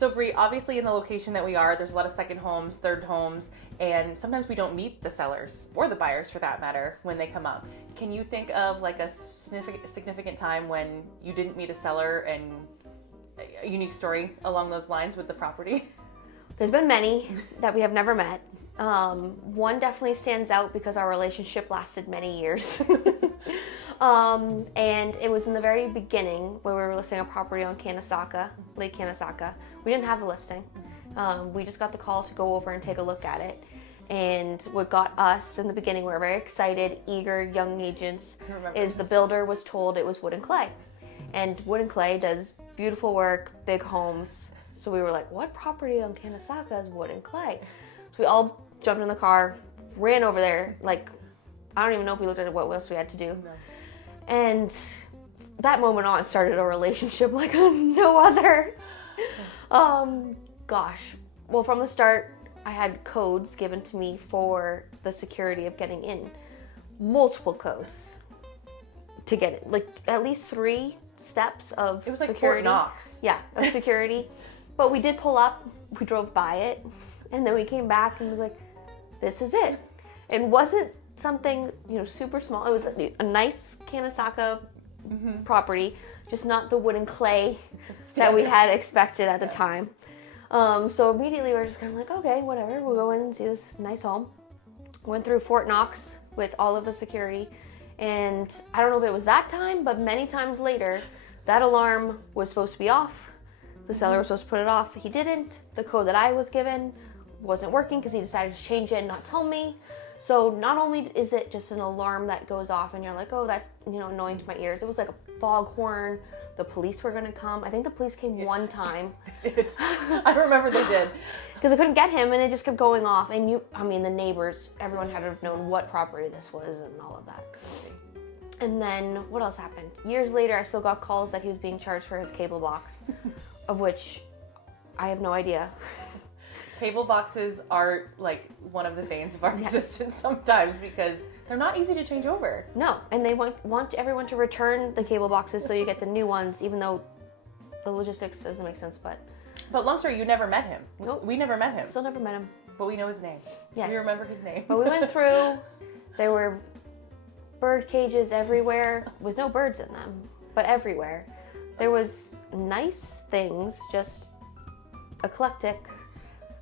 So Brie, obviously in the location that we are, there's a lot of second homes, third homes, and sometimes we don't meet the sellers or the buyers for that matter when they come up. Can you think of like a significant time when you didn't meet a seller and a unique story along those lines with the property? There's been many that we have never met. One definitely stands out because our relationship lasted many years. And it was in the very beginning where we were listing a property on Lake Kanasaka. We didn't have a listing. We just got the call to go over and take a look at it. And what got us in the beginning, we were very excited, eager, young agents, is the builder was told it was wood and clay. And wood and clay does beautiful work, big homes. So we were like, what property on Kanasaka is wood and clay? So we all jumped in the car, ran over there. Like, I don't even know if we looked at what else we had to do. No. And that moment on started a relationship like no other. Gosh. Well, from the start, I had codes given to me for the security of getting in. Multiple codes to get it. Like, at least 3 steps of security. It was like Fort Knox. Yeah, of security. But we did pull up, we drove by it, and then we came back and was like, this is it. It wasn't something, super small. It was a nice Kanasaka property, just not the wood and clay that we had expected at the time. So immediately we were just kind of like, okay, whatever, we'll go in and see this nice home. Went through Fort Knox with all of the security, and I don't know if it was that time, but many times later, that alarm was supposed to be off. The seller was supposed to put it off. He didn't. The code that I was given wasn't working because he decided to change it and not tell me. So not only is it just an alarm that goes off and you're like, oh, that's annoying to my ears. It was like a foghorn. The police were going to come. I think the police came one time. They did. I remember they did. Because I couldn't get him and it just kept going off. And the neighbors, everyone had to have known what property this was and all of that. And then what else happened? Years later, I still got calls that he was being charged for his cable box, of which I have no idea. Cable boxes are like one of the banes of our existence sometimes because they're not easy to change over. No, and they want everyone to return the cable boxes so you get the new ones, even though the logistics doesn't make sense. But long story, you never met him. Nope. We never met him. Still never met him. But we know his name. Yes. We remember his name. But we went through, there were bird cages everywhere with no birds in them, but everywhere. There was nice things, just eclectic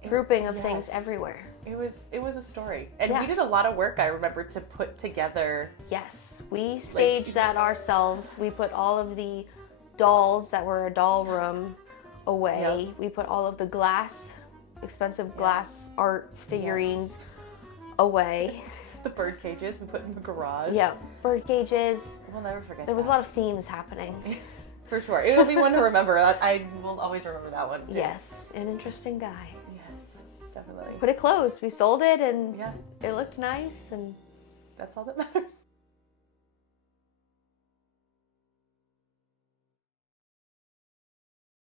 grouping of things everywhere. It was a story. And Yeah. we did a lot of work, I remember, to put together. Yes, we staged that ourselves. We put all of the dolls that were a doll room away. Yep. We put all of the expensive glass art figurines away. The bird cages we put in the garage. Yeah, bird cages. We'll never forget There was a lot of themes happening. For sure. It'll be one to remember. I will always remember that one too. Yes, an interesting guy. Yes, definitely. But it closed. We sold it and Yeah. it looked nice and That's all that matters.